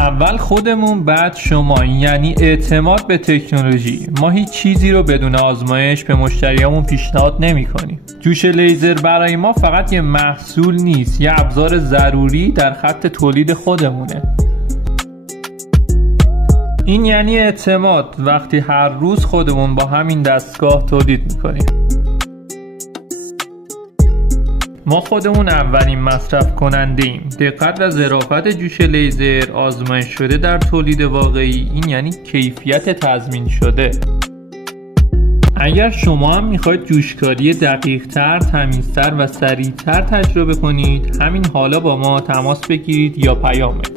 اول خودمون بعد شما، یعنی اعتماد به تکنولوژی. ما هیچ چیزی رو بدون آزمایش به مشتریامون پیشنهاد نمی‌کنیم. جوش لیزر برای ما فقط یه محصول نیست، یه ابزار ضروری در خط تولید خودمونه. این یعنی اعتماد وقتی هر روز خودمون با همین دستگاه تولید می‌کنیم. ما خودمون اولین مصرف کننده ایم. دقت و ظرافت جوش لیزر آزمایش شده در تولید واقعی، این یعنی کیفیت تضمین شده. اگر شما هم میخواید جوشکاری دقیق تر، تمیزتر و سریعتر تجربه کنید، همین حالا با ما تماس بگیرید یا پیام بدید.